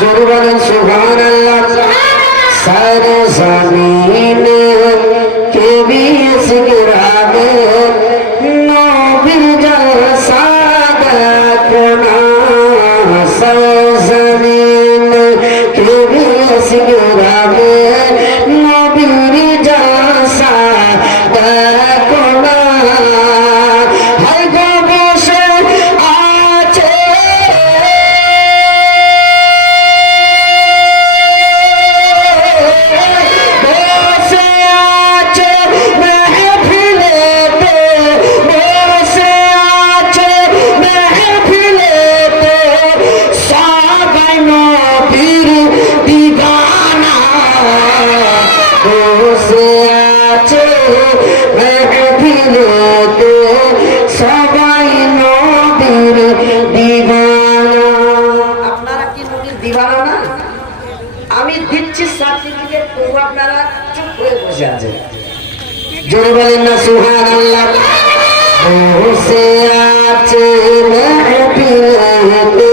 জোরে বলেন সুবহানাল্লাহ। সারে জমিন কে भी इस गिरावे नबीर जलसा देखना सारे जमीन के भी इस गिरावे नबीर जलसा देखना है गो बसे आछे আমি দিচ্ছি সার্টিফিকেট করব আপনারা চুপ করে বসে আছেন জোরে বলেন না সুবহানাল্লাহ বসে আছে মেহফিলেতে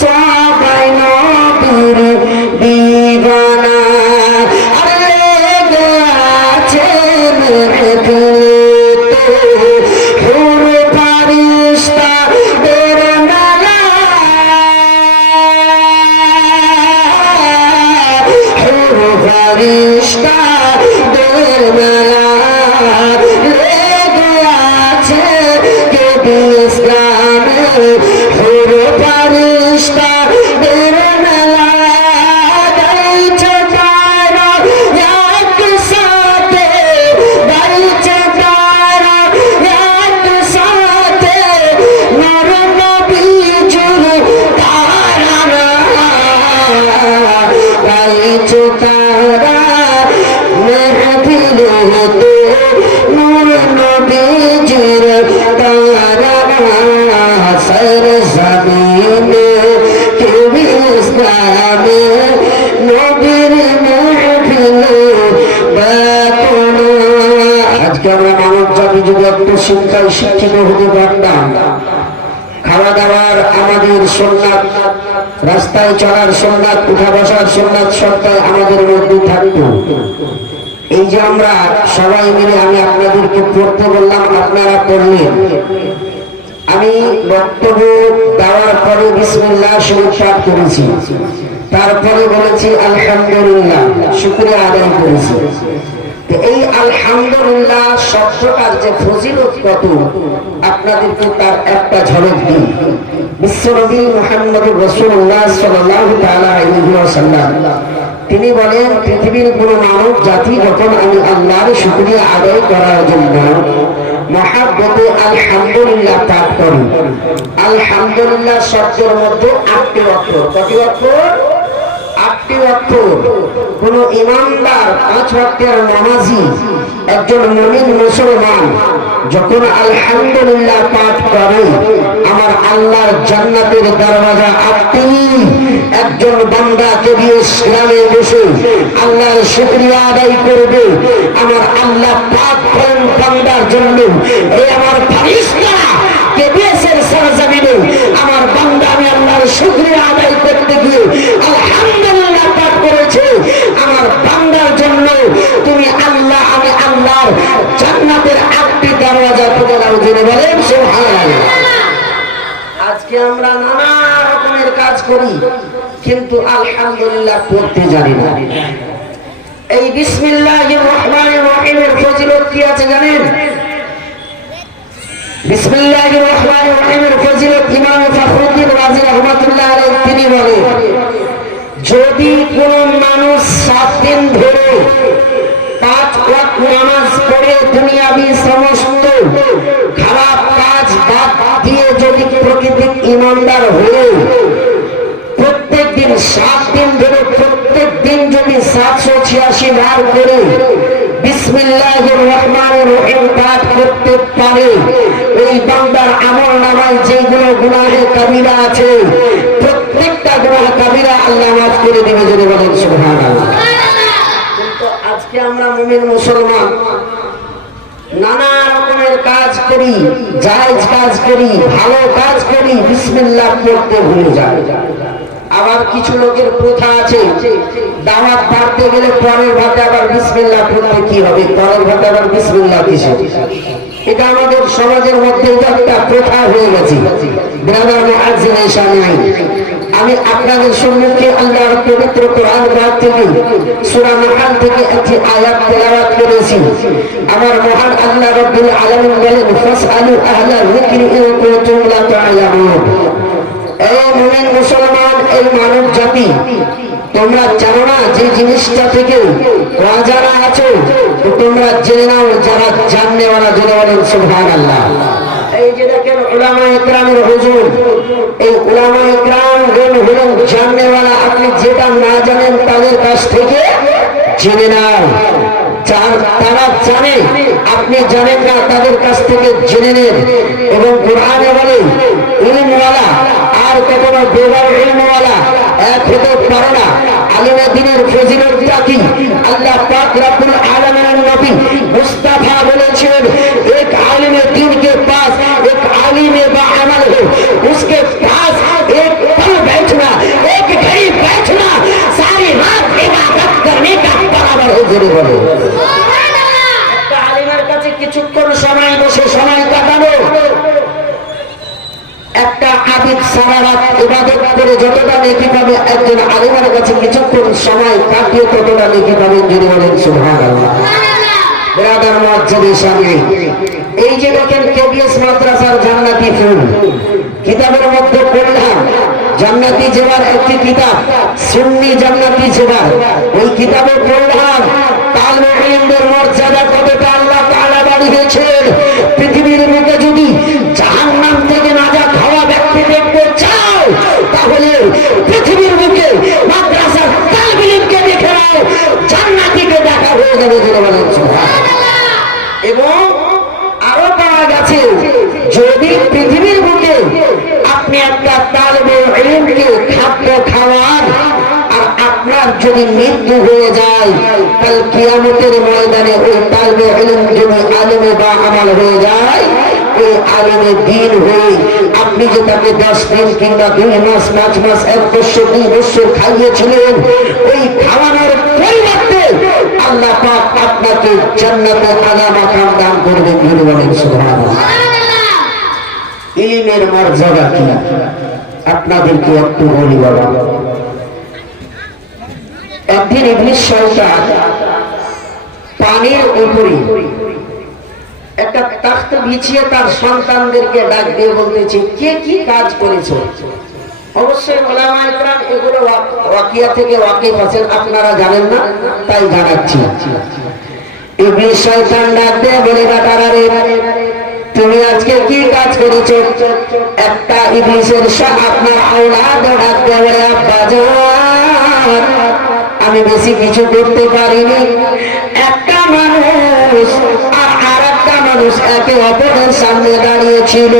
সবাই নবীর দিওয়ানা আরে আছে মেহফিলেতে হুর ফারিস্তা ফরিস্তা দের মেলা লেগে আছে কে ইসলামে হুর ফরিস্তা দের মেলা গাইছে তারা একসাথে গাইছে তারা একসাথে নর নবীর তারা গাইছে তারা মেহফিলেতে নূর নবীর তারা সর জমিনে কে भी ইসলামে নবীর মেহফিলে বেতনা আজকে আমরা মানব জাতি যদি একটু শিক্ষায় শিক্ষিত হতে পারতাম খাওয়া দাওয়ার আমাদের সুন্নাত রাস্তায় চলার সুন্নাত উঠা বসার সুন্নাত সবটাই আমাদের মধ্যে থাকতো এই যে আমরা সবাই মিলে আমি আপনাদেরকে পড়তে বললাম আপনারা পড়লেন আমি বক্তব্য দেওয়ার পরে বিসমিল্লাহ শরীফ পাঠ করেছি তারপরে বলেছি আলহামদুলিল্লাহ শুকরিয়া আদায় করেছি এই আলহামদুলিল্লাহ শব্দটার যে ফজিলত কত আপনাদেরকে তার একটা ঝলক দিই বিশ্বনবী মুহাম্মদুর রাসূলুল্লাহ সাল্লাল্লাহু তাআলা আলাইহি ওয়াসাল্লাম তিনি বলেন পৃথিবীর কোনো মানব জাতি যখন আমি আল্লাহর শুকরিয়া আদায় করার জন্য মহাব্বতে আলহামদুলিল্লাহ পাঠ করি আলহামদুলিল্লাহ শব্দের মধ্যে 8টি অক্ষর কয়টি অক্ষর 8টি অক্ষর কোন ইমানদার 5 ওয়াক্তের নামাজি একজন মুমিন মুসলমান যখন আলহামদুলিল্লাহ পাঠ করে আমার আল্লাহর জান্নাতের দরওয়াজা 8টি একজন বান্দা যদি ইসলামে বসে আল্লাহর শুকরিয়া আদায় করবে আমার আল্লাহ পাক করেন বান্দার জন্য এই আমার ফেরেশতা কে বিশের সরজমিনে আমার বান্দা আমি আল্লাহর শুকরিয়া আদায় করতে গিয়ে আলহামদুলিল্লাহ পাঠ করেছে আমার বান্দার জন্য তুমি আল্লাহ আমি আল্লাহর জান্নাতের 8টি দরওয়াজা খুলে দাও জেনে বলেন সুবহানাল্লাহ আজকে আমরা নানা রকমের কাজ করি কিন্তু আলহামদুলিল্লাহ পড়তে জানি না এই বিসমিল্লাহির রহমানির রহিমের ফজিলত কি আছে জানেন বিসমিল্লাহির রহমানির রহিমের ফজিলত ইমাম ফখরুদ্দীন রাজি রাহমাতুল্লাহ আলাইহি তিনি বলেন যদি কোন মানুষ 7 দিন ধরে 5 ওয়াক্ত নামাজ পড়ে দুনিয়াবি সমস্ত খারাপ কাজ বাদ দিয়ে যদি প্রকৃত ঈমানদার হয়ে প্রত্যেকদিন 7 দিন ধরে প্রত্যেকদিন যদি 786 বার করে বিসমিল্লাহির রহমানির রহিম পাঠ করতে পারে এই বান্দার আমলনামায় যেগুলো গুনাহে কবিরা আছে প্রত্যেকটা গুনাহ কবিরা আল্লাহ মাফ করে দিবে যদি বলেন সুবহানাল্লাহ কিন্তু আজকে আমরা মুমিন মুসলমান নানা রকমের কাজ করি জায়েজ কাজ করি ভালো কাজ করি বিসমিল্লাহ পড়তে ভুলে যাই আবার কিছু লোকের প্রথা আছে, দাওয়াত বাড়তে গেলে পরের ভাতে আবার বিসমিল্লাহ পড়তে কি হবে, পরের ভাতে আবার বিসমিল্লাহ কিসে? এটা আমাদের সমাজের মধ্যে একটা প্রথা হয়ে গেছে। আমি আপনাদের সম্মুখে আল্লাহর পবিত্র কোরআন পাক থেকে সূরা নাহল থেকে একটি আয়াত তেলাওয়াত করেছি। আমার মহান আল্লাহ রাব্বুল আলামিন বলেন, ফাসআলু আহলা যিকরি ইন কুনতুম লা তা'লামুন। এই মুমিন মুসলমান, এই মানব জাতি, তোমরা জানো না যে জিনিসটা থেকে অজানা আছো, তো তোমরা জেনে নাও। যারা জাননেওয়ালা জেনে বলেন সুবহানাল্লাহ। এই যে দেখেন উলামা ইকরামের হুজুর, এই উলামা ইকরাম হলেন জাননেওয়ালা। আপনি যেটা না জানেন তাদের কাছ থেকে জেনে নাও। তারা জানে, আপনি জানেন না, তাদের কাছ থেকে জেনে নেন। এবং কোরআনে বলে ইলমওয়ালা আর কখনো বেগার ইলমওয়ালা এক হতে পারে না। আলিমে দ্বীনের ফজিলতটা কি? আল্লাহ পাক রব্বুল আলামিনের নবী মুস্তাফা বলেছেন, এক আলিমে দ্বীন के पास एक आलिम बाअमल हो, उसके पास एक पल बैठना, एक घड़ी बैठना सारी रात इबादत करने का बराबर हो। जरूर बोलो একটা আলিমের কাছে কিছুক্ষণ সময় বসে সময় কাটানো, একটা আবিদ সারা রাত ইবাদত করে যতটা নেকি পাবে, একজন আলিমের কাছে কিছুক্ষণ সময় কাটিয়ে ততটা নেকি পাবেন। যদি বলেন সুবহানাল্লাহ। ব্রাদার মুআজ্জিদের সামনে এই যে দেখেন কেবিএস মাদ্রাসার জান্নাতি ফুল কিতাবের মধ্যে পড়লাম, জান্নাতি জেবার একটি কিতাব, সুন্নি জান্নাতি জেবার। ওই কিতাবে পড়লাম তালবে ইলমের মর্যাদা কতটা আল্লাহ তাআলা বাড়িয়েছেন। পৃথিবীর বুকে যদি জাহান্নাম থেকে নাজাত হওয়া ব্যক্তি দেখতে চাও, তাহলে পৃথিবীর বুকে মাদ্রাসার তালবে ইলমকে দেখে নাও, জান্নাতীকে দেখা হয়ে যাবে। যেটা বলেন সুবহানাল্লাহ। এবং আরো পাওয়া গেছে, যদি পৃথিবীর বুকে আপনি একটা তালবে ইলমকে খাদ্য খাওয়ান আর আপনার যদি মৃত্যু হয়ে যায়, কাল কিয়ামতের ময়দানে ওই তালবে ইলম যদি আলেমে বা আমাল হয়ে যায়, ওই আলেমে দ্বীন হয়ে আপনি যে তাকে 10 দিন কিংবা 2 মাস 5 মাস 1 বছর 2 বছর খাইয়েছিলেন, ওই খাওয়ানোর পরিবর্তে আল্লাহ পাক আপনাকে জান্নাতে আলা মাকাম দান করবেন। বলে বলেন সুবহানাল্লাহ। ইলমের মর্যাদা কি আপনাদেরকে একটু বলি বাবা। একদিন ইবলিস শয়তান পানির উপরে একটা তাখত বিছিয়ে তার সন্তানদেরকে ডাক দিয়ে বলতেছে, কে কি কাজ করেছো? অবশ্যই উলামা ইকরাম এগুলো ওয়াকিয়া থেকে ওয়াকিফ আছেন, আপনারা জানেন না তাই জানাচ্ছি। ইবলিস শয়তান ডাক দিয়ে বলে, বেটারা রে, তুমি আজকে কি কাজ করেছো? একটা ইবলিসের আপনার আওলাদ ডাক দিয়ে বলে, আব্বা জান, আমি বেশি কিছু করতে পারিনি। একটা মানুষ আর একটা মানুষ একে অপরের সামনে দাঁড়িয়েছিল,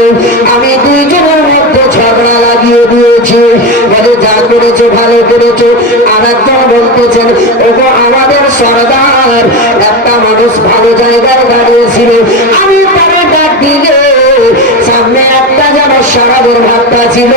আমি দুইজনের মধ্যে ঝগড়া লাগিয়ে দিয়েছি। বলে, যা করেছো ভালো করেছো। আর একজন বলতেছেন, ওগো আমাদের সরদার, একটা মানুষ ভালো জায়গায় দাঁড়িয়েছিল, আমি তারে ডাক দিলে সামনে একটা যেন শরাবের ভাতটা ছিল,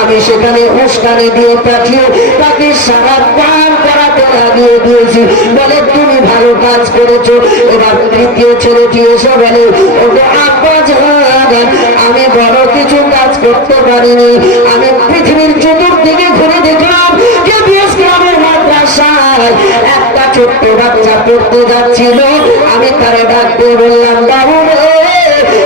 আমি সেখানে উস্কানি দিয়ে পাঠিয়ে তাকে শরাব পান করাতে লাগিয়ে দিয়েছি। বলে, তুমি ভালো কাজ করেছো। এবার তৃতীয় ছেলেটি এসে বলে, ওগো আব্বা জান, আমি বড় কিছু কাজ করতে পারিনি। আমি পৃথিবীর চতুর্দিকে ঘুরে দেখলাম যে বিএস গ্রামের মাদ্রাসায় একটা ছোট্ট বাচ্চা পড়তে যাচ্ছিল, আমি তারে ডাক দিয়ে বললাম, বাবু রে,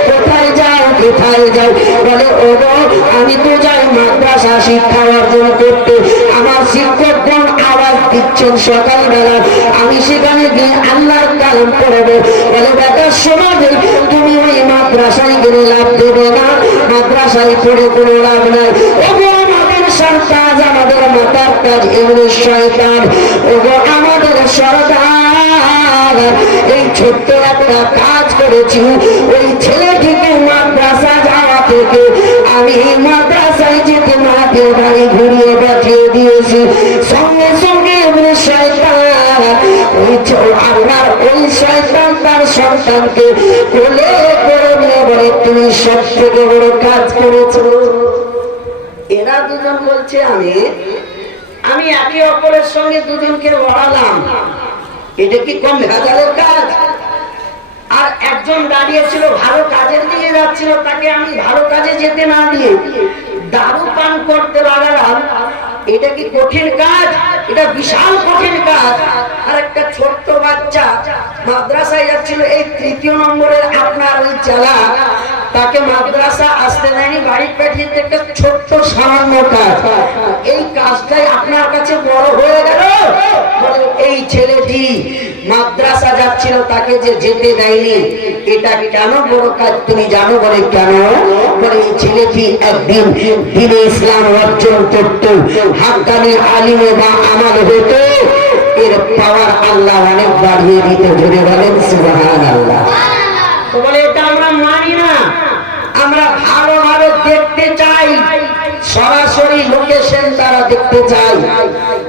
কোথায় যাও কোথায় যাও? বলে, ওগো আমি তো যাই মাদ্রাসা শিক্ষা অর্জন করতে, আমার শিক্ষকগণ আওয়াজ দিচ্ছেন সকালবেলা, আমি সেখানে গিয়ে আল্লাহর কালাম পড়বো। বলে, বেটা শোনো, তুমি ওই মাদ্রাসায় গেলে লাভ দেবে না, মাদ্রাসায় পড়ে কোনো লাভ নাই। ওগো আমাদের সরতাজ, আমাদের মাতার তাজ ইবলিস শয়তান, ওগো আমাদের সরদার, এই ছোট্ট একটা কাজ করেছি, ওই ছেলেটিকে মাদ্রাসা যাওয়া থেকে আমি মাদ্রাসায় যেতে না দিয়ে বাড়ি ঘুরিয়ে পাঠিয়ে দিয়েছি। সঙ্গে সঙ্গে ইবলিস শয়তান আল্লাহর ওই শয়তান তার সন্তানকে কোলে করে নিয়ে বলে, তুমি সব থেকে বড় কাজ করেছো। এরা দুজন বলছে, আমি আমি একে অপরের সঙ্গে দুজনকে লড়ালাম, এটা কি কম ভেজালের কাজ? আর একজন দাঁড়িয়েছিল ভালো কাজের দিকে যাচ্ছিল, তাকে আমি ভালো কাজে যেতে না দিয়ে দারু পান করতে লাগালাম, এটা কি কঠিন কাজ? এটা বিশাল কঠিন কাজ। আর একটা ছোট্ট বাচ্চা মাদ্রাসায় যাচ্ছিল, এই 3য় নম্বরের আপনার ওই চালা, তাকে মাদ্রাসা আসতে দেয়নি, বাড়ি পাঠিয়ে একটা ছোট্ট সামান্য কাজ, এই কাজটাই আপনার কাছে বড় হয়ে গেল। এই ছেলেটি মাদ্রাসা যাচ্ছিল, তাকে যে যেতে দেয়নি, এটা কেন বড় কাজ তুমি জানো? বলে কেন? বলে এই ছেলেটি একদিন দ্বীনে ইসলাম অর্জন করত, হাক্কানি আলিমে বা আমাল হতো, এর পাওয়ার আল্লাহ অনেক বাড়িয়ে দিতে। ধরে বলেন সুবহানাল্লাহ। তো বলে এটা আমরা মানি না, আমরা ভালোভাবে দেখতে চাই, সরাসরি লোকেশন দ্বারা দেখতে চাই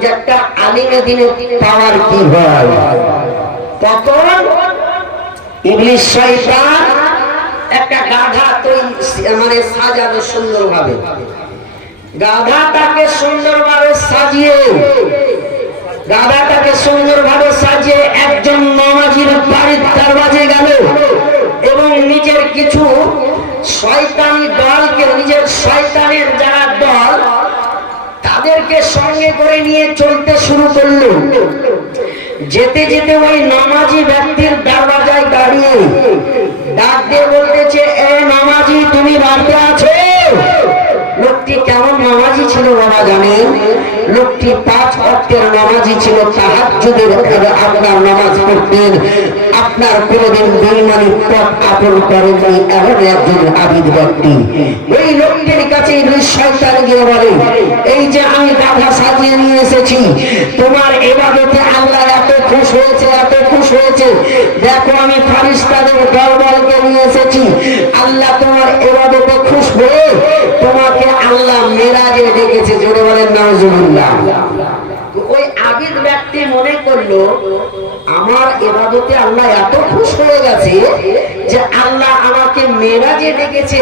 যে একটা আলিমে দ্বীনের পাওয়ার কি হয়। তখন ইবলিস শয়তান একটা গাধা মানে সাজালো সুন্দরভাবে, গাধাটাকে সুন্দরভাবে সাজিয়ে একজন নামাজীর বাড়ির দরজায় গেল এবং নিজের কিছু শয়তানি দলকে, নিজের শয়তানের যারা দল, তাদেরকে সঙ্গে করে নিয়ে চলতে শুরু করলো। যেতে যেতে ওই নামাজি ব্যক্তির দরজায় দাঁড়িয়ে ডাক দিয়ে বলতেছে, এ নামাজি, তুমি বাড়িতে আছো? লোকটি কেমন নামাজি ছিল বাবা জানেন? লোকটি 5 ওয়াক্তের নামাজি ছিল, তাহাজ্জুদের আপনার নামাজ পড়তেন, আপনার কোনদিন বেঈমানি পথ আপন করেননি, এমন একজন আবিদ ব্যক্তি। এই লোকটির কাছে ইবলিস শয়তান গিয়ে বলে, এই যে আমি গাধা সাজিয়ে নিয়ে এসেছি, তোমার ইবাদতে আল্লাহ এত খুশ হয়েছে, এত খুশ হয়েছে, দেখো আমি ফেরেশতাদের দলবলকে নিয়ে এসেছি, আল্লাহ তোমার ইবাদতে খুশ হয়ে তোমাকে আল্লাহ মেরাজে ডেকেছে। জোরে বলেন নাউজুবিল্লাহ। ওই আবিদ ব্যক্তি মনে করলো, আমার ইবাদতে আল্লাহ এত খুশ হয়ে গেছে যে আল্লাহ আমাকে মেরাজে ডেকেছে।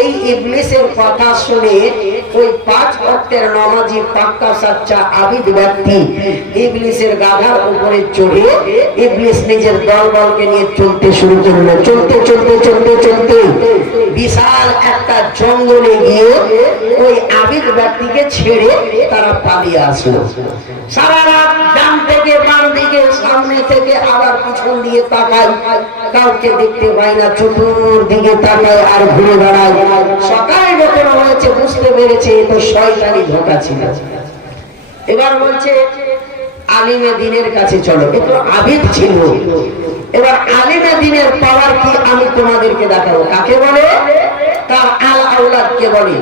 এই ইবলিসের কথা শুনে ওই 5 ওয়াক্তের নামাজি পাক্কা সাচ্চা আবিদ ব্যক্তি ইবলিসের গাধার উপরে চড়ে ইবলিস নিজের দলবলকে নিয়ে চলতে শুরু করলো। চলতে চলতে চলতে চলতে বিশাল একটা জঙ্গলে গিয়ে ওই আবিদ ব্যক্তিকে ছেড়ে তারা পালিয়ে আসলো। সারা রাত ডান থেকে বাম দিকে, সামনে থেকে আবার পিছন দিয়ে তাকায়, কাউকে দেখতে পাই না, চতুর্দিকে তাকায় আর ঘুরে বেড়ায়। সকালে যখন হয়েছে বুঝতে পেরেছে এ তো শয়তানি ধোঁকা ছিল। এবার বলছে আলিমে দ্বীনের কাছে চলো। এ তো আবিদ ছিল, এবার আলিমে দ্বীনের পাওয়ার কি আমি তোমাদেরকে দেখাবো। কাকে বলে? তার আল আওলাদকে বলে।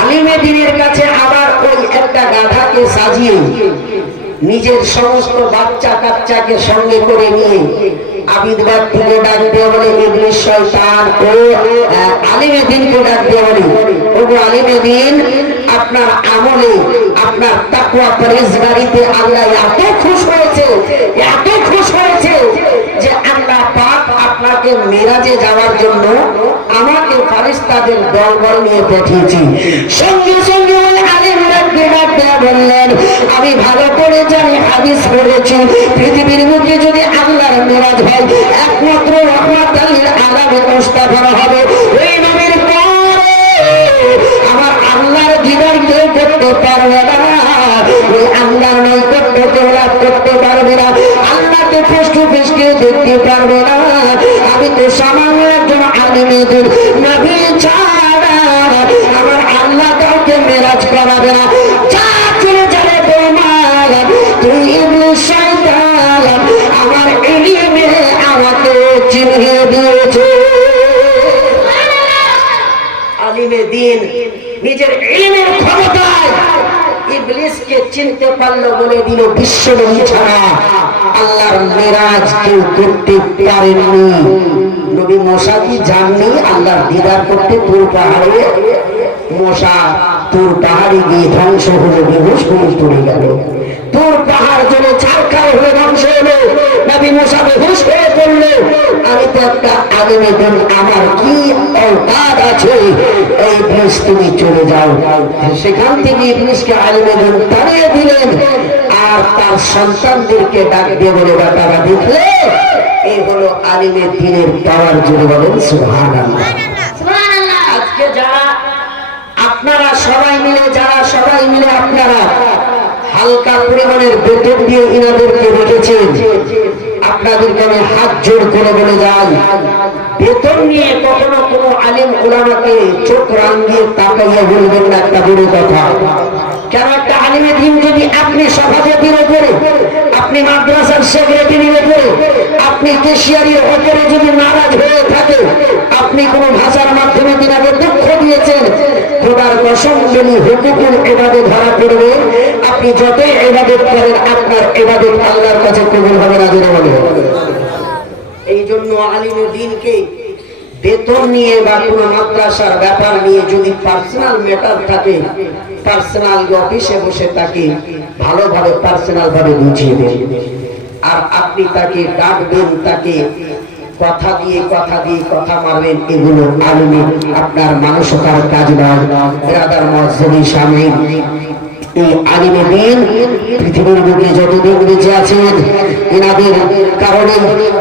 আলিমে দ্বীনের কাছে আবার ওই একটা গাধাকে সাজিয়ে নিজের সমস্ত বাচ্চা কাচ্চাকে সঙ্গে করে নিয়ে আবিদ ব্যক্তিকে ডাক দিয়ে বলে, ইবলিস শয়তান ও আলিমে দ্বীনকে ডাক দিয়ে বলে, ওগো আলিমে দ্বীন, আপনার আমলে, আপনার তাকওয়া পরহেজগারিতে আল্লাহ এত খুশ হয়েছে, এত খুশ হয়েছে যে আল্লাহ পাক আপনাকে মেরাজে যাওয়ার জন্য আমাকে ফেরেশতাদের দলবল নিয়ে পাঠিয়েছি। সঙ্গে সঙ্গে ওই আলিম ব্যক্তি ডাক দিয়ে বললেন, আমি ভালো করে জানি, হাদিস পড়েছি, পৃথিবীর মধ্যে যদি আল্লাহর মেরাজ হয় একমাত্র রহমাতুল লিল আলামিন মুস্তাফা হবে। ওই নবীর পরে আমার আল্লাহর দিদার কেউ করতে পারবে না, ওই আল্লাহর নৈকট্য কেউ লাভ করতে পারবে না, আল্লাহকে ফেস টু ফেস কেউ দেখতে পারবে না। আমি তো সামান্য একজন আলিমে দ্বীন, নবী ছাড়া আমার আল্লাহ কাউকে মেরাজ করাবে না। যা চলে যাবে তোমার, তুই ইবলিস শয়তান আমার ইলমে আমাকে চিনিয়ে দিয়েছে। আলিমে দ্বীন নিজের ইলমের ক্ষমতায় ইবলিসকে চিনতে পারলো, বলে দিল বিশ্বনবী ছাড়া আল্লাহর মেরাজ কেউ করতে পারেননি। নবী মুসা কি জাননি আল্লাহর দিদার করতে? তুর পাহাড়ে মুসা তুর পাহাড়ে গিয়ে ধ্বংস হলো, বেহুশ হয়ে পড়ে গেল। তুর পাহাড় জলে ছাড় অন্ধকার হলো, ধ্বংস হলো, নবী মুসা বেহুশ হয়ে পড়লো। আমি তো একটা আলেমে দিন, আমার কি অকাদ আছে, এই ইবলিস তুমি চলে যাও। সেখান থেকে ইবলিসকে আলেমে দিন তাড়িয়ে দিলেন আর তার সন্তানদেরকে ডাক দিয়ে বলে, বাবা দেখলে এই হলো আলেমে দিনের পাওয়ার। জুড়ে বলেন সুবহানাল্লাহ। আজকে যারা আপনারা সবাই মিলে আপনারা হালকা পরিমাণের বেতন দিয়ে ইনাদেরকে রেখেছেন, আপনাদেরকে আমি হাত জোর করে বলে যাই, বেতন নিয়ে কখনো কোনো আলেম ওলামাকে চোখ রাঙিয়ে তাকাইয়া বলবেন না একটা বড় কথা। কেন একটা আলেমে দিন যদি আপনি সভাপতির উপরে, আপনি মাদ্রাসার সেক্রেটারির উপরে, আপনি কেশিয়ারির উপরে যদি নারাজ হয়ে থাকে, আপনি কোন ভাষার মাধ্যমে তিনাকে দুঃখ দিয়েছেন, খোদার কসম যদি হুকুকুল এভাবে ধরা পড়বে, আপনি যতই ইবাদত করেন আপনার ইবাদত আল্লাহর কাছে কবুল হবে না। জোরে বলে। এই জন্য আলিমে দ্বীনকে বেতন নিয়ে বা কোনো মাদ্রাসার ব্যাপার নিয়ে যদি পার্সোনাল ম্যাটার থাকে, পার্সোনাল অফিসে বসে তাকে ভালোভাবে পার্সোনাল ভাবে বুঝিয়ে দেন। আর আপনি তাকে ডাকবেন, তাকে কথা দিয়ে কথা মারবেন, এগুলো আলিমে আপনার মানসিকতার কাজ নয়। ব্রাদার মুসলিম শামিল, এই আলিমে দ্বীন পৃথিবীর বুকে যতদিন বেঁচে আছেন এনাদের কারণে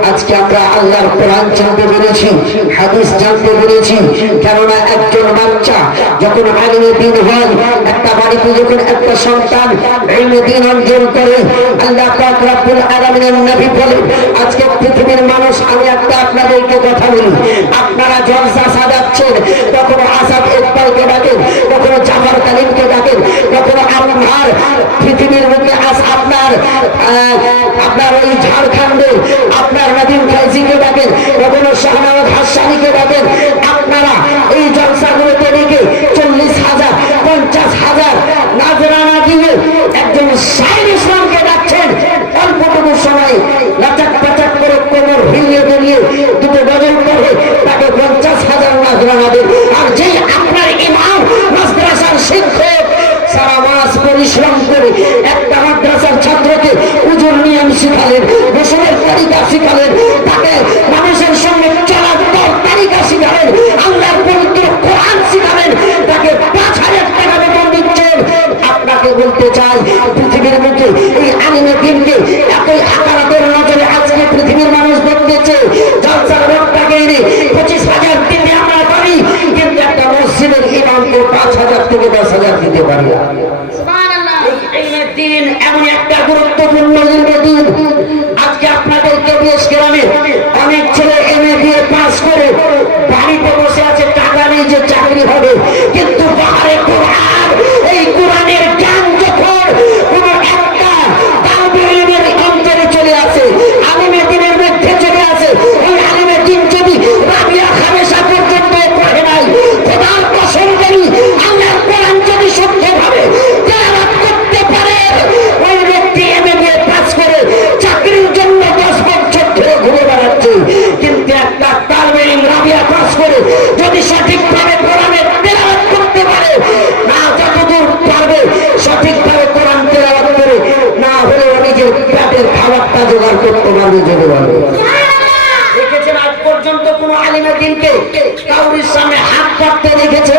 আজকে আমরা আল্লাহর কোরআন জানতে পেরেছি, হাদিস জানতে পেরেছি। কেননা একজন বাচ্চা যখন আলিমে দ্বীন হয়, একটা বাড়িতে যখন একটা সন্তান ইলমে দ্বীন অর্জন করে, আল্লাহ পাক রব্বুল আলামিনের নবী বলে, আজকে পৃথিবীর মানুষ, আমি একটা আপনাদেরকে কথা বলি, আপনারা জলসা সাজাচ্ছেন, কখনো আসাদ ইকবালকে ডাকেন, কখনো জাফর কালিমকে ডাকেন, কখনো আপনার পৃথিবীর মধ্যে আপনার ওই ঝাড়খণ্ডে আপনার নদীম ফাইজিকে ডাকেন, কখনো শাহনওয়াজ হাসানিকে ডাকেন। আপনারা এই জলসাগুলোতে রেখে 40,000 50,000 নাজরানা দিয়ে একজন শাইখ ইসলামকে ডাকছেন, অল্পটুকু সময় লাচাক পাচাক করে কোমর হিলিয়ে দলিয়ে দুটো গজল করে তাকে 50,000 নাজরানা দেন। আর যেই আপনার ইমাম মাদ্রাসার শিক্ষক সারা মাস পরিশ্রম করে একটা মাদ্রাসার ছাত্রকে উজুর নিয়ম শিখালেন, গোসলের তরিকা শিখালেন, তাকে মানুষের সঙ্গে চলার তরিকা শিখালেন, আল্লাহর পবিত্র কোরআন শিখালেন, তাকে 5,000 টাকা বেতন দিচ্ছেন। আপনাকে বলতে চাই, পৃথিবীর মুখে এই আলিমে দ্বীনকে এতই আকারাতের নজরে আজকে পৃথিবীর মানুষ দেখতেছে। জলসার লোকটাকে এনে 25,000 দিতে আমরা পারি, কিন্তু একটা মসজিদের ইমামকে 5,000 থেকে 10,000 দিতে পারি না। দিন এমন একটা গুরুত্বপূর্ণ দিন, আজকে আপনাদেরকে দেশ গ্রামে অনেক ছেলে এমএ দিয়ে পাস করে বাড়িতে বসে আছে, টাকা নেই যে চাকরি হবে, কিন্তু বাহারে কোরআন, এই কোরআনের জ্ঞান যখন কোন একটা তালবে ইলমের অন্তরে চলে আসে, আলিমে দ্বীনের মধ্যে চলে আসে, ওই আলিমে দ্বীন যদি রাবিয়া খামেসা পর্যন্ত পড়ে নাই, খোদার কসম করি, আল্লাহর কোরআন যদি সত্যভাবে তেলাওয়াত করতে পারে, ওই ব্যক্তি এমএ দিয়ে পাস করে চাকরির জন্য 10 বছর ধরে ঘুরে বেড়াচ্ছে। কিন্তু একটা তালবে ইলম রাবিয়া পাস করে যদি সঠিকভাবে কোরআনের তেলাওয়াত করতে পারে, না যতদূর পারবে সঠিকভাবে কোরআন তেলাওয়াত করে, না হলে নিজের পেটের খাবারটা জোগাড় করতে পারবে। যদি বলবে দেখেছেন আজ পর্যন্ত কোন আলিমে দ্বীনকে কাউরির সামনে হাত পাততে দেখেছে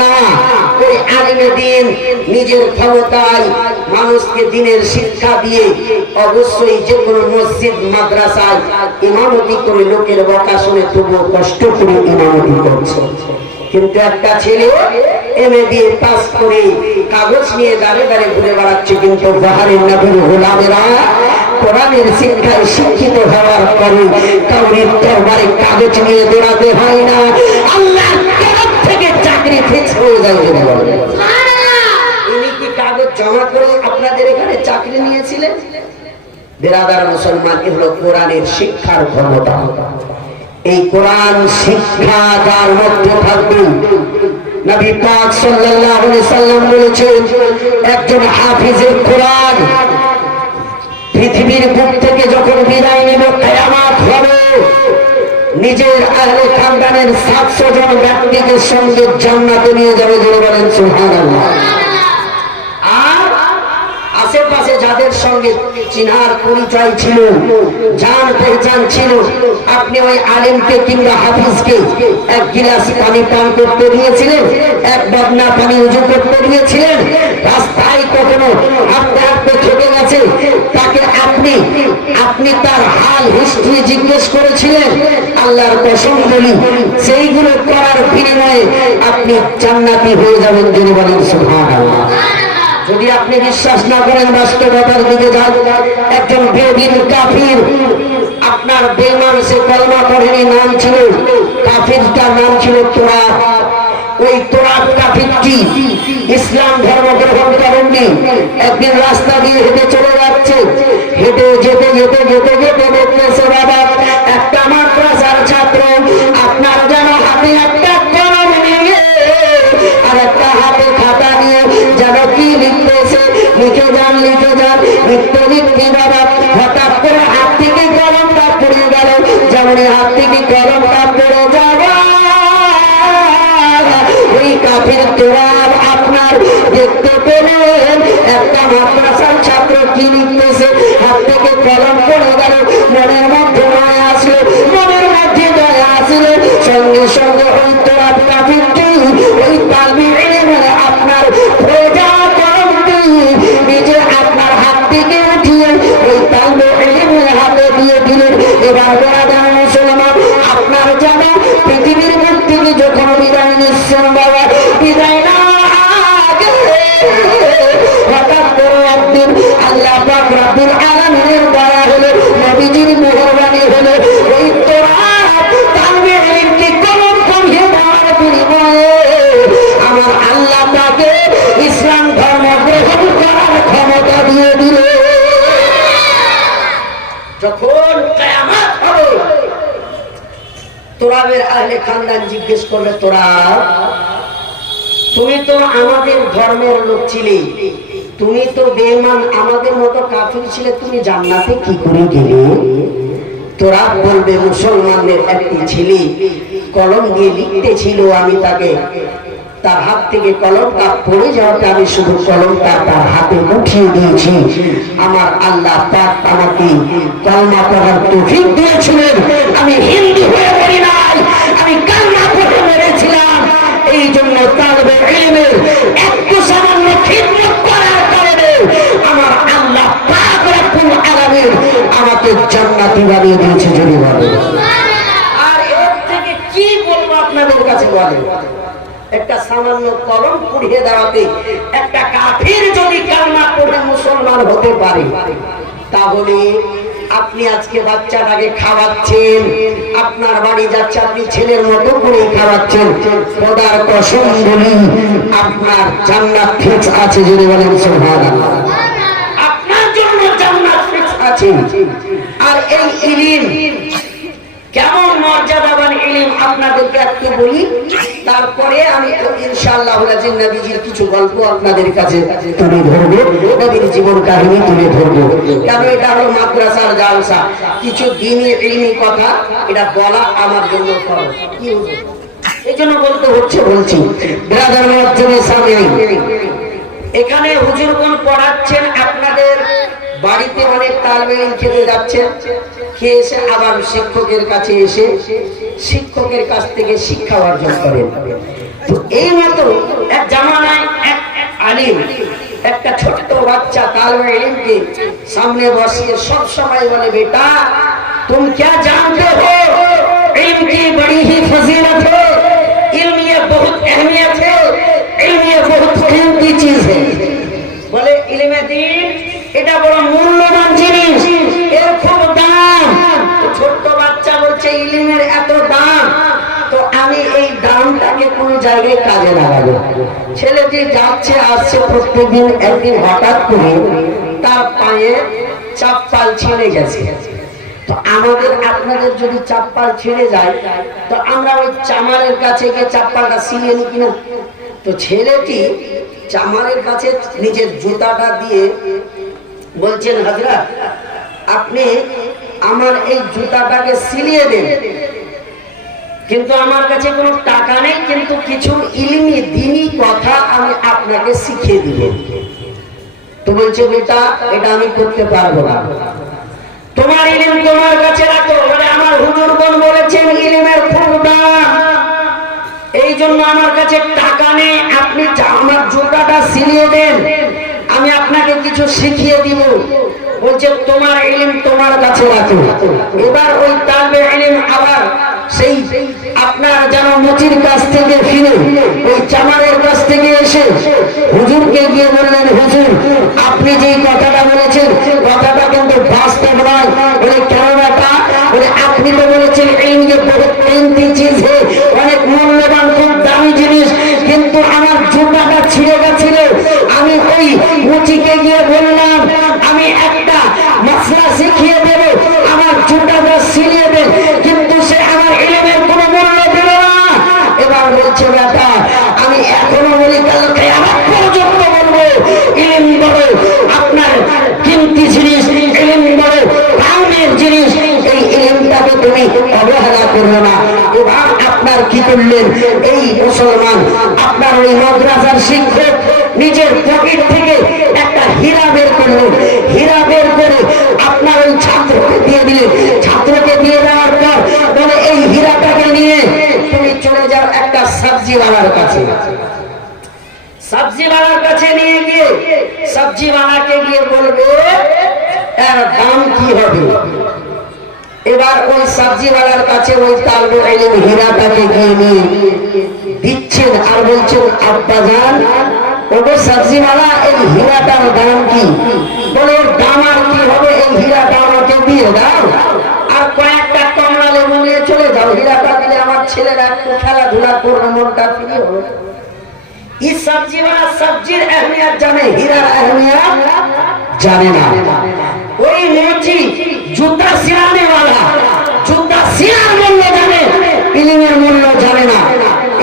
না। ওই আলিমে দ্বীন নিজের ক্ষমতায় মানুষকে দ্বীনের শিক্ষা দিয়ে অবশ্যই যে কোনো মসজিদ মাদ্রাসায় ইমামতি করে লোকের বকা শুনে তবুও কষ্ট করে ইমামতি করছে। কিন্তু একটা ছেলে এমএ দিয়ে পাস করে কাগজ নিয়ে দাঁড়ে দাঁড়ে ঘুরে বেড়াচ্ছে, কিন্তু বাহারের নবীর গোলামেরা কোরআনের শিক্ষায় শিক্ষিত হওয়ার পরে কাউরির দরবারে কাগজ নিয়ে দৌড়াতে হয় না, আল্লাহর তরফ থেকে চাকরি ফিক্স হয়ে যায়। ইনি কি কাগজ জমা করে আপনাদের এখানে চাকরি নিয়েছিলেন? বেরাদার মুসলমান, এ হলো কোরআনের শিক্ষার ক্ষমতা। এই কোরআন শিক্ষা যার মধ্যে থাকবে, নবী পাক সাল্লাল্লাহু আলাইহি সাল্লাম বলেছেন, একজন হাফিজের কোরআন পৃথিবীর বুক থেকে যখন বিদায় নেবে, কিয়ামত হবে, নিজের আহলে খানদানের 700 জন ব্যক্তিকে সঙ্গে জান্নাতে নিয়ে যাবে। যারা বলেন সুবহানাল্লাহ। আর আশেপাশে যাদের সঙ্গে চিনার পরিচয় ছিল, জান পেহচান ছিল, আপনি ওই আলেমকে কিংবা হাফিজকে এক গিলাস পানি পান করতে দিয়েছিলেন, এক বদনা পানি উজু করতে দিয়েছিলেন? রাস্তায় কখনো হাঁটতে হাঁটতে খেপে গেছে, তাকে আপনি তার হাল হিস্ট্রি জিজ্ঞেস করেছিলেন? আল্লাহর কসম বলি, সেইগুলো করার বিনিময়ে আপনি জান্নাতি হয়ে যাবেন। যিনি বলেন সুবহানাল্লাহ। যদি আপনি বিশ্বাস না করেন, বাস্তবতার দিকে যান। একজন বেদিন কাফির, আপনার বেঈমান, সে কলমা পড়েনি, নাম ছিল কাফিরটার নাম ছিল তুরাব। ওই তুরাব কাফিরটি ইসলাম ধর্ম গ্রহণ করেননি। একদিন রাস্তা দিয়ে হেঁটে চলে যাচ্ছে, হেঁটে যেতে যেতে যেতে যেতে দেখতেছে বাবা একটা মাদ্রাসার ছাত্র আপনার যেন হাতে একটা কলম নিয়ে আর একটা হাতে খাতা নিয়ে যেন কি লিখতেছে, লিখে যান লিখতে লিখতে বাবা হঠাৎ করে হাত থেকে কলমটা পড়ে গেল। যেমন হাত থেকে কলমটা পড়ে যাওয়া, ওই কাফির তুরাব আপনার দেখতে পেলেন একটা মাদ্রাসার ছাত্র কি লিখতেছে, হাত থেকে কলম পড়ে গেল। মনের মধ্যে দয়া আসলো, সঙ্গে সঙ্গে ওই তুরাব কাফিরটি ওই তালবি ইলমের আপনার প্রজা কলমটি নিজে আপনার হাত থেকে উঠিয়ে ওই তালবি ইলমের হাতে দিয়ে দিলেন। এবার বেরাদার মুসলমান, আপনার জানা পৃথিবীর মুখ থেকে যখন বিদায় নিচ্ছেন বাবা, বিদায় না হঠাৎ করে একদিন আল্লাহ পাক রব্বুল আলামিনের দয়া হলো, নবীজির মেহেরবানি হলো, ওই তুরাব তালবি ইলমকে কলম পড়িয়ে দেওয়ার বিনিময়ে আমার আল্লাহ তাকে ইসলাম ধর্ম গ্রহণ করার ক্ষমতা দিয়ে দিল। যখন কিয়ামত হবে, তুরাবের আহলে খানদান জিজ্ঞেস করলে, তুরাব তুমি তো আমাদের ধর্মের লোক ছিলে, তুমি তো বেঈমান আমাদের মতো কাফির ছিলে, তুমি জান্নাতে কি করে গেলে? তুরাব বলবে, মুসলমানদের একটি ছেলে কলম দিয়ে লিখতেছিল, আমি তাকে তার হাত থেকে কলমটা পড়ে যাওয়াতে আমি শুধু কলমটা তার হাতে উঠিয়ে দিয়েছি। আমার আল্লাহ পাক আমাকে কলমা পড়ার তৌফিক দিয়েছিলেন। আমি হিন্দু হয়ে মরি নাই, আমি কলমা পড়ে মেরেছিলাম। এই জন্য তালবে ইলমের একটু সামান্য খিদমত করার কারণে আমার আল্লাহ পাক রব্বুল আলামিন আমাকে জান্নাতি বানিয়ে দিয়েছে। যদি বলে, আর এর থেকে কি বলবো আপনাদের কাছে? বলে একটা সামান্য কলম পুড়িয়ে দেওয়াতে একটা কাফির যদি কালমা পড়ে মুসলমান হতে পারে, তাহলে আপনি আজকে বাচ্চাটাকে খাওয়াচ্ছেন, আপনার বাড়ি যাচ্ছে, আপনি ছেলের মতো করে খাওয়াচ্ছেন, খোদার কসম বলি আপনার জান্নাত ফিক্স আছে। যদি বলেন সুবহানাল্লাহ, আপনার জন্য জান্নাত ফিক্স আছে। আর এই ইলম কেমন মর্যাদাবান ইলম আপনাদেরকে একটু বলি, তারপরে আমি ইনশাআল্লাহ নবীজির কিছু গল্প আপনাদের কাছে তুলে ধরবো, নবীর জীবন কাহিনী তুলে ধরবো। কেন এটা হলো মাদ্রাসার জালসা, কিছু দ্বীনি ইলমি কথা এটা বলা আমার জন্য ফরজ। কি হুজুর, এই জন্য বলতে হচ্ছে, বলছি ব্রাদার মুআজ্জিনের সামনে এখানে হুজুরগণ পড়াচ্ছেন, আপনাদের বাড়িতে অনেক তালবে ইলম খেতে যাচ্ছেন, খেয়ে এসে আবার শিক্ষকের কাছে এসে শিক্ষকের কাছ থেকে শিক্ষা অর্জন করেন। তো এই মতো এক জামানায় এক আলিম একটা ছোট্ট বাচ্চা তালবে ইলমকে সামনে বসিয়ে সব সময় বলে, বেটা तुम क्या जानते हो, इल्म की बड़ी ही फजीलत है, इल्म ये बहुत अहमियत है, इल्म ये बहुत कीमती चीज है। बोले इल्मे दीन এটা বড় মূল্যবান জিনিস, এর খুব দাম। ছোট্ট বাচ্চা বলছে ইলমের এত দাম, তো আমি এই দামটাকে কোন জায়গায় কাজে লাগাবো। ছেলেটি যাচ্ছে আসছে প্রত্যেকদিন, একদিন হঠাৎ করে তার পায়ে চাপ্পাল ছিঁড়ে গেছে। তো আমাদের আপনাদের যদি চাপ্পাল ছিঁড়ে যায়, তো আমরা ওই চামারের কাছে গিয়ে চাপ্পালটা সিলিয়ে নিই কিনা? তো ছেলেটি চামারের কাছে নিজের জুতাটা দিয়ে বলছেন, হযরত আপনি আমার এই জুতাটাকে সিলিয়ে দেন, কিন্তু আমার কাছে কোনো টাকা নেই, কিন্তু কিছু ইলমি দ্বীনি কথা আমি আপনাকে শিখিয়ে দিব। তো বলছে বেটা এটা আমি করতে পারবো না, তোমার ইলম তোমার কাছে রাখো। বলে আমার হুজুরগণ বলেছেন ইলমের খুব দাম, এই জন্য আমার কাছে টাকা নেই, আপনি আমার জুতাটা সিলিয়ে দেন, আমি আপনাকে কিছু শিখিয়ে দিব। বলছে তোমার ইলম তোমার কাছে রাখো। এবার ওই তালবে ইলম আবার সেই আপনার যেন মুচির কাছ থেকে ফিরে ওই চামারের কাছ থেকে এসে হুজুরকে গিয়ে বললেন, হুজুর আপনি যেই কথাটা বলেছেন কথাটা কিন্তু বাস্তব নয়। বলে কেন ব্যাটা? বলে আপনি তো বলেছেন ইলম যে বহুত কিমতি চিজ, অনেক মূল্যবান খুব দামি জিনিস, কিন্তু আমার জুতাটা ছিঁড়ে গেছিল, আমি ওই মুচিকে গিয়ে বললাম আমি একটা মশলা শিখিয়ে দেব, আমার জুতাটা সিলিয়ে দেন, কিন্তু সে আমার ইলমের কোনো মূল্য দিল না। এবার বলছে বেটা আমি এখনো বলি কাল কিয়ামত পর্যন্ত বলবো ইলম বড় আপনার কিমতি জিনিস, ইলম বড় দামের জিনিস, এই ইলমটাকে তুমি অবহেলা করবে না। এবার আপনার কি করলেন এই মুসলমান, আপনার ওই মাদ্রাসার শিক্ষক নিজের পকেট থেকে একটা হীরা বের করলেন, হীরা বের করে আপনার ওই ছাত্রকে দিয়ে দিলেন। ছাত্রকে দিয়ে দেওয়ার পর বলে এই হীরাটাকে নিয়ে তুমি চলে যাও একটা সবজিওয়ালার কাছে। সবজিওয়ালার কাছে নিয়ে গিয়ে সবজিওয়ালাকে গিয়ে বলবে এর দাম কি হবে। এবার ওই সবজিওয়ালার কাছে ওই তালবে ইলম হীরাটাকে গিয়ে নিয়ে দিচ্ছেন আর বলছেন আব্বাজান ওগো সবজিওয়ালা এই হীরাটার দাম কি? বলে এর দাম আর কি হবে, এই হীরাটা আমাকে দিয়ে দাও আর কয়েকটা কমলা লেবু নিয়ে চলে যাও, হীরাটা দিলে আমার ছেলেরা একটু খেলাধুলা করবে, মনটা ফ্রি হবে। এই সবজিওয়ালা সবজির আহমিয়ত জানে, হীরার আহমিয়ত জানে না। ওই মুচি জুতা সিরানে वाला জুতা সিরার মূল্য জানে, ইলমের মূল্য জানে না।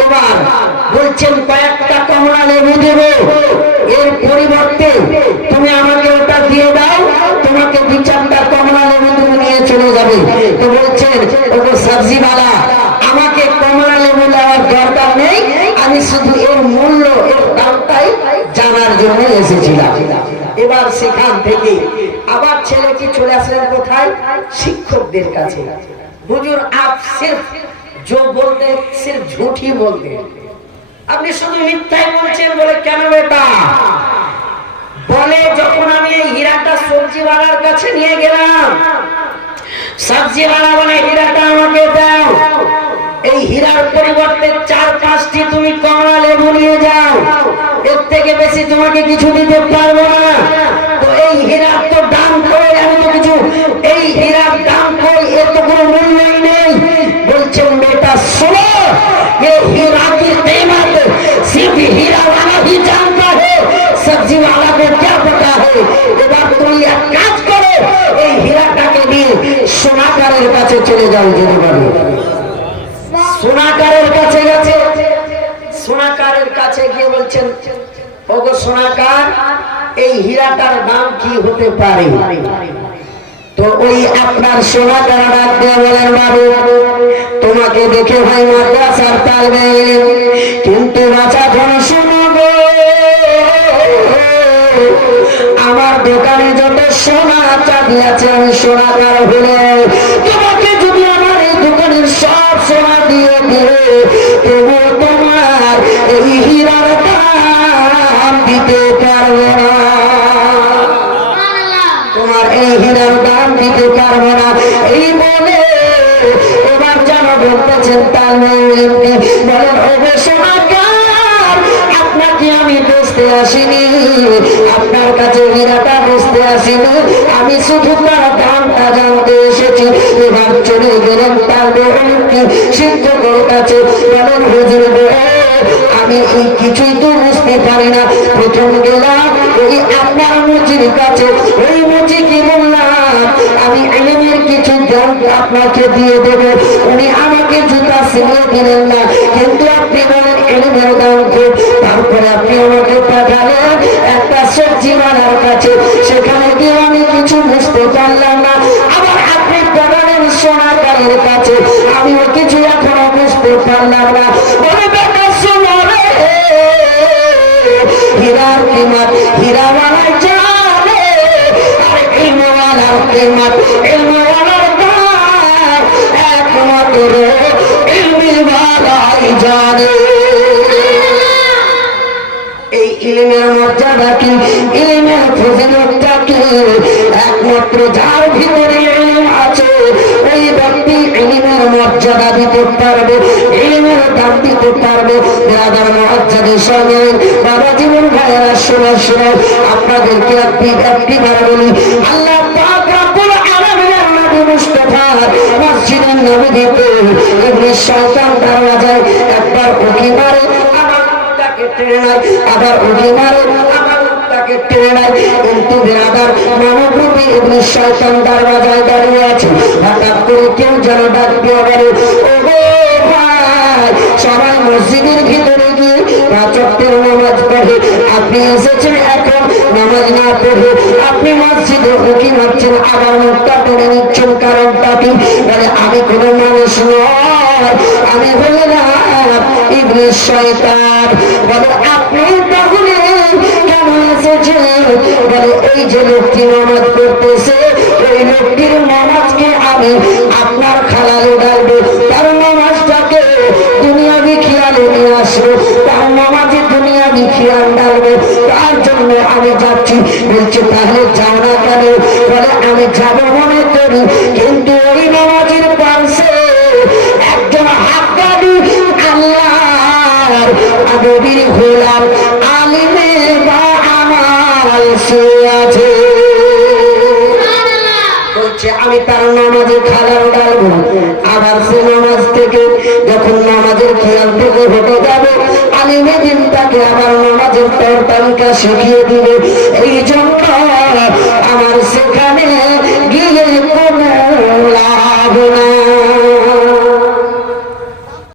এবার বলছেন কয়েকটা কমলা লেবু দেব, এর পরিবর্তে তুমি আমাকে ওটা দিয়ে দাও, তোমাকে 2-4টা কমলা লেবু তুমি নিয়ে চলে যাবে। তো বলছেন ওগো সবজিওয়ালা আমাকে কমলা লেবু দেওয়ার দরকার নেই, আমি শুধু এর মূল্য এর দামটাই জানার জন্য এসেছিলাম। এবার সেখান থেকে আবার ছেলেটি চলে আসলেন কোথায়? শিক্ষকদের কাছে। হুজুর আপ সির্ফ जो बोलते सिर्फ झूठ ही बोलते, আপনি শুধু মিথ্যাই বলছেন। বলে কেন বেটা? বলে যখন আমি এই হীরাটা সবজিওয়ালার কাছে নিয়ে গেলাম, সবজিওয়ালা বলে হীরাটা আমাকে দাও, এই হীরার পরিবর্তে 4-5টি তুমি কমলা লেবু নিয়ে যাও, এর থেকে বেশি তোমাকে কিছু দিতে পারবো না। তো এই হীরার তো দাম কই, আমি তো কিছু এই হীরার দাম কই, এর তো কোনো মূল্যই নেই। বলছেন বেটা শোনো, ये हीरा की कीमत सिर्फ हीरा वाला ही जानता है, सब्जी वाला को क्या पता है। এবার তুমি এক কাজ করো, এই হীরাটাকে নিয়ে সোনাকারের কাছে চলে যাও। যদি বলো সোনাকারের কাছে গেছে, সোনাকারের কাছে গিয়ে বলছেন ওগো সোনাকার এই হীরাটার দাম কি হতে পারে? তো ওই আপনার সোনাকার ডাক দিয়ে বলেন বাবু তোমাকে দেখে ভাই মাদ্রাসার তালবে ইলম, কিন্তু বাচ্চা কোন শোনো গো, আমার দোকানে যত সোনা চাঁদি আছে আমি সোনাকার হলে তোমাকে যদি আমার এই দোকানের সব সোনা দিয়ে দিলে তবুও তোমার এই হীরার দাম দিতে পারবো না, তোমার এই হীরার দাম দিতে পারবো না। এই বলে এবার যেন বলতেছেন তালবে ইলমকে বলেন ওগো সোনাকার আপনাকে আমি বেচতে আসিনি, আপনার কাছে হীরাটা বেচতে আসিনি, আমি শুধু তার দামটা জানতে এসেছি। এবার চলে গেলেন তালবে ইলমকে শিক্ষকের কাছে বলেন হুজুর আমি এই কিছুই তো বুঝতে পারি না, প্রথম গেলাম ওই আপনার মুচির কাছে, ওই মুচি কি বললাম আমি ইলমের কিছু জ্ঞান আপনাকে দিয়ে দেব, উনি আমাকে জুতা সিলিয়ে দিলেন না, কিন্তু আপনি বলেন ইলমের দাম খুব। তারপরে আপনি আমাকে পাঠালেন একটা সবজিওয়ালার কাছে, সেখানে গিয়ে আমি কিছু বুঝতে পারলাম না। আবার আপনি পাঠালেন সোনাকারের কাছে, আমিও কিছু এখনো বুঝতে পারলাম না। বলে বেটা শোনো রে, হীরার কিমত হীরাওয়ালা কালিমাত ইলমওয়ালার দাম একমাত্র ইলমওয়ালাই জানে। এই ইলমের মর্যাদা কি, ইলমের ফজিলতটা কি, একমাত্র যার ভিতরে ইলম আছে ওই ব্যক্তি ইলমের মর্যাদা দিতে পারবে, ইলমের দাম দিতে পারবে। যাদের মর্যাদার সঙ্গে বাবা জীবন ভাইয়েরা শোনা আপনাদেরকে একটিবার বলি, আল্লাহ পাক রব্বুল আলামিনের নবী মুস্তাফা মসজিদের নববীতে ইবলিস শয়তান দরওয়াজায় একবার উকি মারে, আবার উঠে মারে, আবার তাকে টেনে নেয়। কিন্তু বিরাদার মানবরূপী ইবলিস শয়তান দরওয়াজায় দাঁড়িয়ে আছে। হঠাৎ করে কেউ যেন ডাক দিয়ে বলে, ও গো ভাই, সবাই মসজিদের ভিতরে গিয়ে 5 ওয়াক্তের নামাজ পড়ে, আপনি এসেছেন এখন নামাজ না পড়ে আপনি মসজিদে উকি মারছেন, আবার মুখটা টেনে নিচ্ছেন, কারণটা কি? বলে আমি কোনো মানুষ নয়, আমি হলাম ইবলিস শয়তান। বলে আপনি তাহলে কেন এসেছেন? বলে এই যে লোকটি নামাজ পড়তেছে ওই লোকটির নামাজকে আমি আপনার খালালে ডালবো, তার নামাজটাকে দুনিয়াবি খেয়ালে নিয়ে আসবো, তার নামাজে দুনিয়াবি খেয়াল ডালবো, তার জন্য আমি যাচ্ছি। বলছে তাহলে যাও না কেন? বলে আমি যাবো মনে করি, কিন্তু ওই নামাজের পাশে একজন হাক্কানি আল্লাহর নবীর গোলাম আলিমে বা আমাল সে আছে। বলছে আমি তার নামাজের খেয়াল ডালবো, আবার সে নামাজ থেকে যখন নামাজের খেয়াল থেকে হেঁটে যাবে আলিমে দিন তাকে আবার নামাজের তরতারিকা শিখিয়ে দিবে। এই জন্য